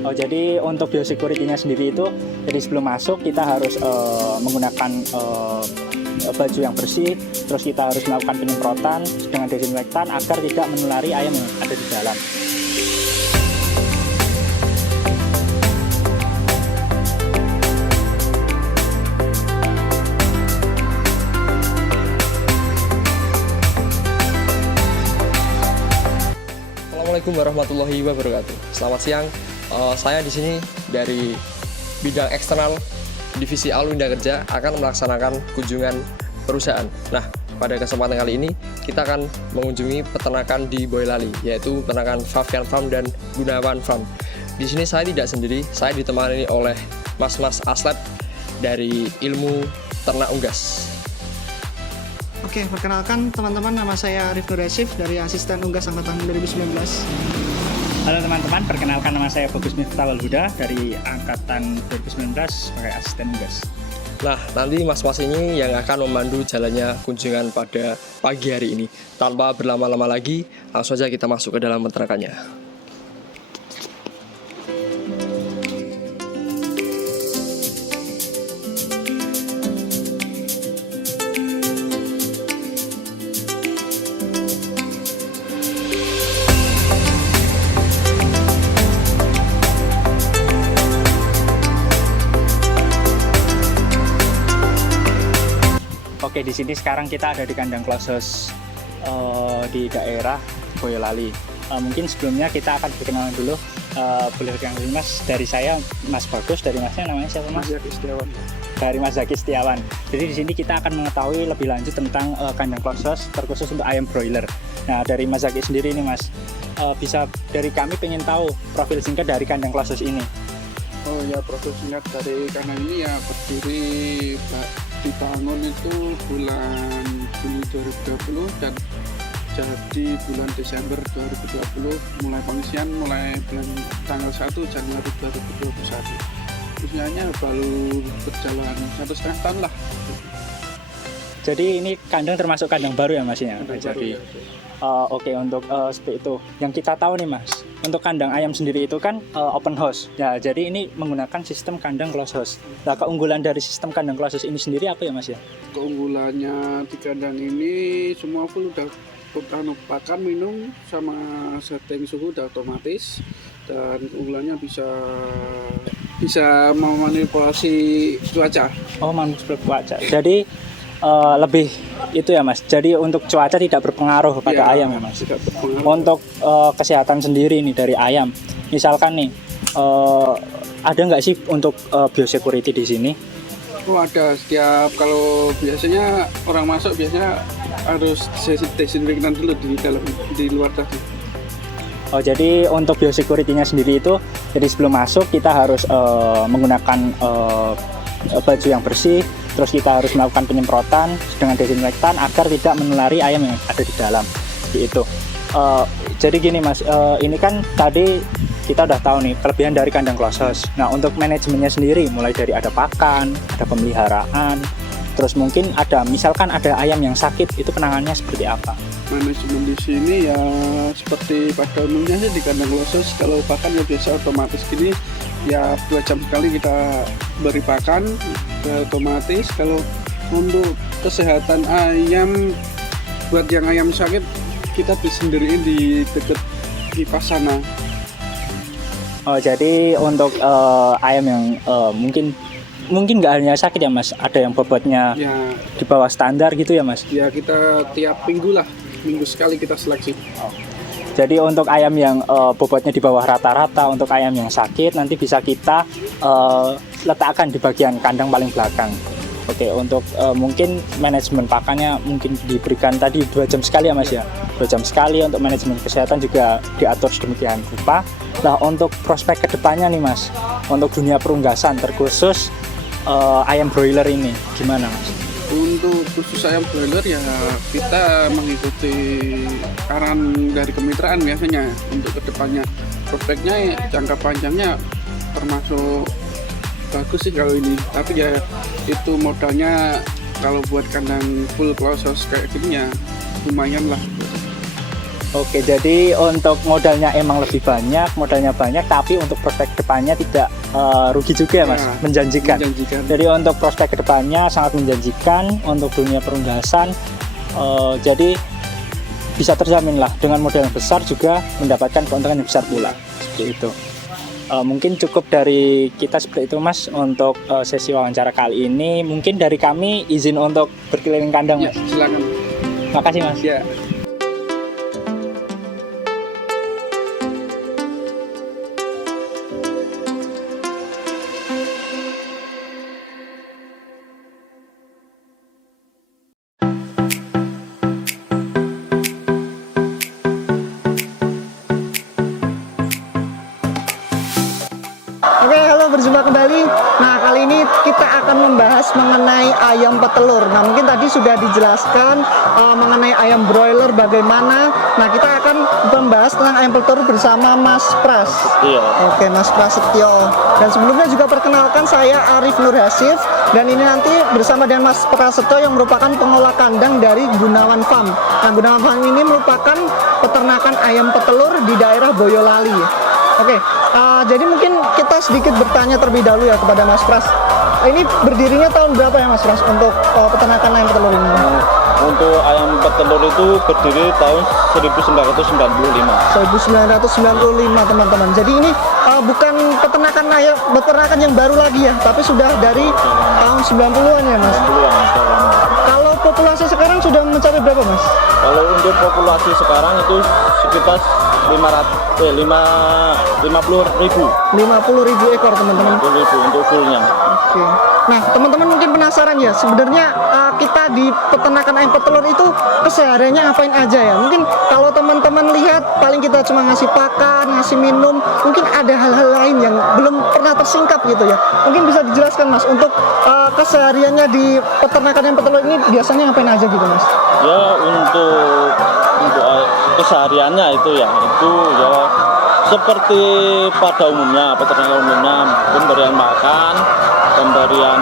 Oh, jadi untuk biosecurity-nya sendiri itu, jadi sebelum masuk kita harus menggunakan baju yang bersih, terus kita harus melakukan penyemprotan dengan desinfektan agar tidak menulari ayam yang ada di dalam. Assalamualaikum warahmatullahi wabarakatuh. Selamat siang. Saya di sini dari bidang eksternal divisi Alwinda Kerja akan melaksanakan kunjungan perusahaan. Nah, pada kesempatan kali ini kita akan mengunjungi peternakan di Boyolali, yaitu peternakan Fabian Farm dan Gunawan Farm. Di sini saya tidak sendiri, saya ditemani oleh Mas-mas Aslep dari Ilmu Ternak Unggas. Oke, perkenalkan teman-teman, nama saya Arif Nurasif dari Asisten Unggas Angkatan 2019. Halo teman-teman, perkenalkan nama saya Bagus Miftahul Huda dari Angkatan 2019 sebagai Asisten Unggas. Nah, nanti mas-mas ini yang akan memandu jalannya kunjungan pada pagi hari ini. Tanpa berlama-lama lagi, langsung saja kita masuk ke dalam peternakannya. Oke, di sini sekarang kita ada di kandang close di daerah Boyolali. Mungkin sebelumnya kita akan berkenalan dulu. Boleh perkenalkan Mas, dari saya Mas Bagus, dari Masnya namanya siapa Mas? Mas Zaki Setiawan. Dari Mas Zaki Setiawan. Jadi di sini kita akan mengetahui lebih lanjut tentang kandang close terkhusus untuk ayam broiler. Nah, dari Mas Zaki sendiri nih Mas, bisa dari kami pengen tahu profil singkat dari kandang close ini. Oh ya, profil singkat dari kandang ini ya berdiri dibangun itu bulan Juli 2020 dan jadi bulan Desember 2020, mulai pengisian mulai bulan tanggal 1 Januari 2021. Usianya baru berjalan 1,5 tahun lah. Jadi ini kandang termasuk kandang baru ya Mas ya? Jadi oke, untuk seperti itu. Yang kita tahu nih Mas, untuk kandang ayam sendiri itu kan open house. Ya, jadi ini menggunakan sistem kandang close house. Nah, keunggulan dari sistem kandang close house ini sendiri apa ya Mas ya? Keunggulannya di kandang ini semua full udah pakan, minum, sama setting suhu udah otomatis, dan keunggulannya bisa memanipulasi cuaca. Oh, manipulasi cuaca. Jadi lebih itu ya Mas. Jadi untuk cuaca tidak berpengaruh pada ayam ya Mas. Tidak berpengaruh. Untuk kesehatan sendiri nih dari ayam. Misalkan nih ada nggak sih untuk biosecurity di sini? Oh, ada. Setiap kalau biasanya orang masuk biasanya harus desinfektan dulu di luar tadi. Oh, jadi untuk biosecurity-nya sendiri itu, jadi sebelum masuk kita harus menggunakan baju yang bersih, terus kita harus melakukan penyemprotan dengan desinfektan agar tidak menulari ayam yang ada di dalam. Itu. Jadi gini Mas, ini kan tadi kita udah tahu nih kelebihan dari kandang close house. Nah, untuk manajemennya sendiri, mulai dari ada pakan, ada pemeliharaan, terus mungkin ada, misalkan ada ayam yang sakit, itu penanganannya seperti apa? Manajemen di sini ya seperti pada umumnya sih di kandang close house. Kalau pakan ya biasa otomatis gini, ya 2 jam sekali kita beri pakan, ya otomatis. Kalau untuk kesehatan ayam, buat yang ayam sakit, kita disendiriin di dekat kipas sana. Oh, jadi untuk ayam yang mungkin nggak hanya sakit ya Mas, ada yang bobotnya Ya, di bawah standar gitu ya Mas. ya kita tiap minggu lah, minggu sekali kita seleksi. Jadi untuk ayam yang bobotnya di bawah rata-rata, untuk ayam yang sakit nanti bisa kita letakkan di bagian kandang paling belakang. Oke, untuk mungkin manajemen pakannya mungkin diberikan tadi 2 jam sekali ya Mas ya. 2 jam sekali. Untuk manajemen kesehatan juga diatur sedemikian rupa. Nah, untuk prospek kedepannya nih Mas, untuk dunia perunggasan terkhusus ayam broiler ini gimana Mas? Untuk khusus ayam broiler ya kita mengikuti arahan dari kemitraan biasanya. Untuk kedepannya prospeknya jangka panjangnya termasuk bagus sih kalau ini, tapi ya itu modalnya kalau buat kandang full close house kayak gini ya lumayan lah. Oke, jadi untuk modalnya emang lebih banyak, tapi untuk prospek depannya tidak rugi juga ya Mas, Ya, menjanjikan. menjanjikan. Jadi untuk prospek kedepannya sangat menjanjikan untuk dunia perunggasan. Jadi bisa terjamin lah dengan modal yang besar juga mendapatkan keuntungan yang besar pula. Seperti itu. Mungkin cukup dari kita seperti itu Mas untuk sesi wawancara kali ini. Mungkin dari kami izin untuk berkeliling kandang Ya, Mas. silakan. Makasih Mas. Ya. Oke, halo, berjumpa kembali. Nah, kali ini kita akan membahas mengenai ayam petelur. Nah, mungkin tadi sudah dijelaskan mengenai ayam broiler bagaimana. Nah, kita akan membahas tentang ayam petelur bersama Mas Pras. Iya. Oke, Mas Prasetyo. Dan sebelumnya juga perkenalkan saya Arif Nur Hasif. Dan ini nanti bersama dengan Mas Prasetyo yang merupakan pengolah kandang dari Gunawan Farm. Nah, Gunawan Farm ini merupakan peternakan ayam petelur di daerah Boyolali. Oke, jadi mungkin kita sedikit bertanya terlebih dahulu ya kepada Mas Pras. Ini berdirinya tahun berapa ya Mas Pras untuk peternakan ayam petelur ini? Untuk ayam petelur itu berdiri tahun 1995. 1995 teman-teman. Jadi ini bukan peternakan yang baru lagi ya, tapi sudah dari tahun 90-an ya Mas. 90-an sekarang. Kalau populasi sekarang sudah mencapai berapa Mas? Kalau untuk populasi sekarang itu sekitar 50.000 50.000 ekor teman-teman. untuk fullnya. Oke. Nah, teman-teman mungkin penasaran ya, sebenarnya kita di peternakan ayam petelur itu kesehariannya ngapain aja ya? Mungkin kalau teman-teman lihat paling kita cuma ngasih pakan, ngasih minum, mungkin ada hal-hal lain yang belum pernah tersingkap gitu ya. Mungkin bisa dijelaskan Mas untuk kesehariannya di peternakan ayam petelur ini biasanya ngapain aja gitu Mas? Ya untuk kesehariannya itu ya seperti pada umumnya peternakan umumnya, pemberian makan, pemberian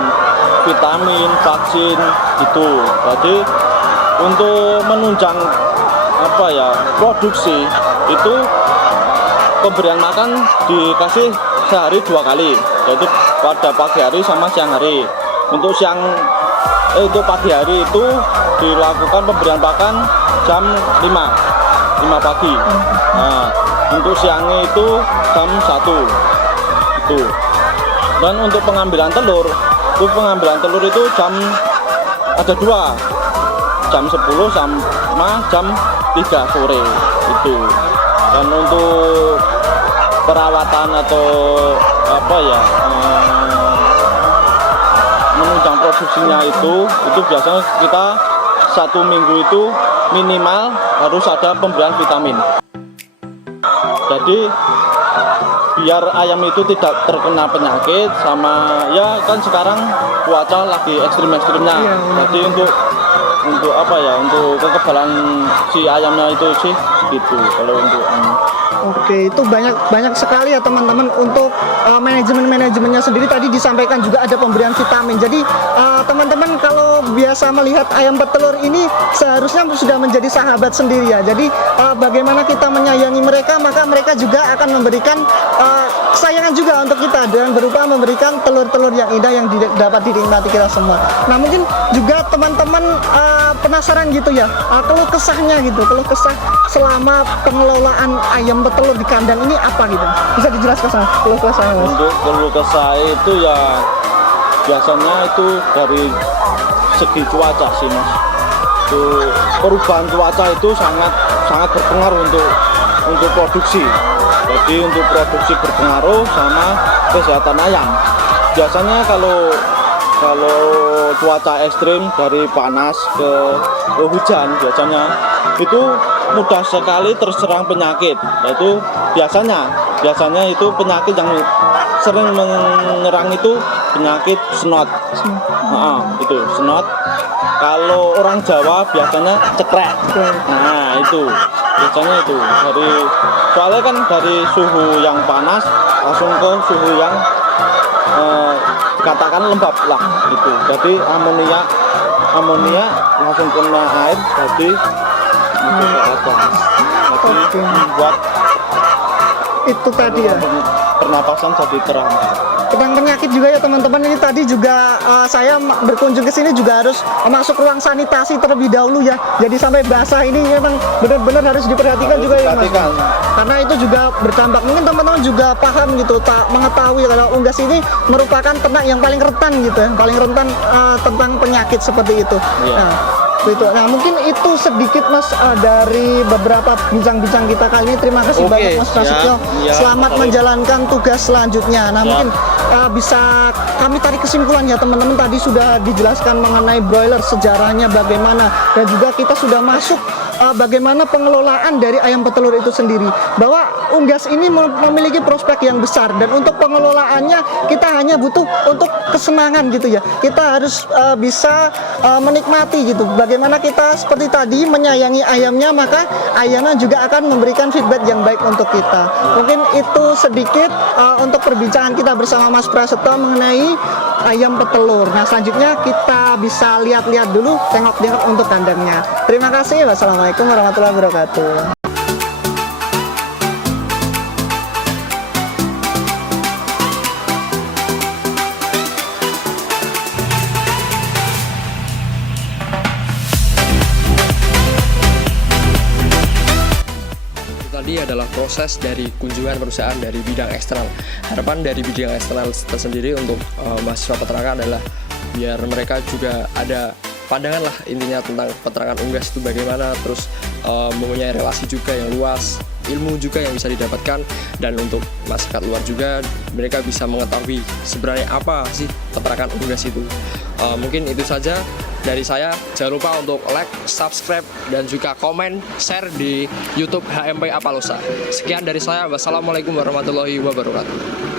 vitamin, vaksin gitu. Jadi untuk menunjang produksi itu pemberian makan dikasih sehari 2 kali, yaitu pada pagi hari sama siang hari. Untuk pagi hari itu dilakukan pemberian pakan jam 5 pagi. Nah, untuk siangnya itu jam 1 itu. Dan untuk pengambilan telur itu ada 2, jam 10 sama jam 3 sore itu. Dan untuk perawatan atau menunjang produksinya itu biasanya kita 1 minggu itu minimal harus ada pemberian vitamin. Jadi biar ayam itu tidak terkena penyakit sama ya kan sekarang cuaca lagi ekstrim-ekstrimnya. Iya, Jadi untuk kekebalan si ayamnya itu sih gitu kalau untuk Oke, itu banyak sekali ya teman-teman. Untuk manajemennya sendiri tadi disampaikan juga ada pemberian vitamin. Jadi teman-teman kalau biasa melihat ayam petelur ini seharusnya sudah menjadi sahabat sendiri ya. Jadi bagaimana kita menyayangi mereka, maka mereka juga akan memberikan kesayangan juga untuk kita dan berupa memberikan telur-telur yang indah yang dapat dinikmati kita semua. Nah, mungkin juga teman-teman penasaran gitu ya, keluh kesah selama pengelolaan ayam petelur di kandang ini apa gitu? Bisa dijelaskan keluh kesahnya Mas? untuk keluh kesah itu ya biasanya itu dari segi cuaca sih Mas. Itu perubahan cuaca itu sangat berpengaruh untuk produksi. Jadi untuk produksi berpengaruh sama kesehatan ayam. Biasanya kalau cuaca ekstrim dari panas ke hujan biasanya itu mudah sekali terserang penyakit. Yaitu biasanya itu penyakit yang sering menyerang itu penyakit snot. Itu snot. Kalau orang Jawa biasanya cekrek. Nah, itu biasanya itu soalnya kan dari suhu yang panas langsung ke suhu yang katakan lembab lah itu. Jadi amonia langsung kena air, jadi ke atas. Jadi Oke. membuat Itu tadi ya. pernapasan jadi terhambat. Tentang penyakit juga ya teman-teman, ini tadi juga saya berkunjung ke sini juga harus masuk ruang sanitasi terlebih dahulu ya. Jadi sampai basah ini memang benar-benar harus diperhatikan Harus juga ya Mas. diperhatikan. Karena itu juga berdampak. Mungkin teman-teman juga paham gitu, tak mengetahui kalau unggas ini merupakan ternak yang paling rentan gitu ya, paling rentan tentang penyakit seperti itu. Iya. Nah, itu. Nah, mungkin itu sedikit Mas dari beberapa bincang-bincang kita kali ini. Terima kasih Oke, banyak Mas Prasetyo. ya, Selamat sama-sama. menjalankan tugas selanjutnya. Nah, Ya. mungkin bisa kami tarik kesimpulan ya teman-teman, tadi sudah dijelaskan mengenai broiler, sejarahnya bagaimana, dan juga kita sudah masuk bagaimana pengelolaan dari ayam petelur itu sendiri, bahwa unggas ini memiliki prospek yang besar, dan untuk pengelolaannya kita hanya butuh untuk kesenangan gitu ya. Kita harus bisa menikmati gitu, bagaimana kita seperti tadi menyayangi ayamnya, maka ayamnya juga akan memberikan feedback yang baik untuk kita. Mungkin itu sedikit untuk perbincangan kita bersama Mas Prasetyo mengenai ayam petelur. Nah, selanjutnya kita bisa lihat-lihat dulu, tengok-tengok untuk kandangnya. Terima kasih. Wassalamualaikum warahmatullahi wabarakatuh. Tadi adalah proses dari kunjungan perusahaan dari bidang eksternal. Harapan dari bidang eksternal tersendiri untuk mahasiswa peternakan adalah biar mereka juga ada pandangan lah intinya tentang peternakan unggas itu bagaimana, terus mempunyai relasi juga yang luas, ilmu juga yang bisa didapatkan, dan untuk masyarakat luar juga mereka bisa mengetahui sebenarnya apa sih peternakan unggas itu. Mungkin itu saja dari saya. Jangan lupa untuk like, subscribe, dan juga komen, share di YouTube HMP Apalosa. Sekian dari saya. Wassalamualaikum warahmatullahi wabarakatuh.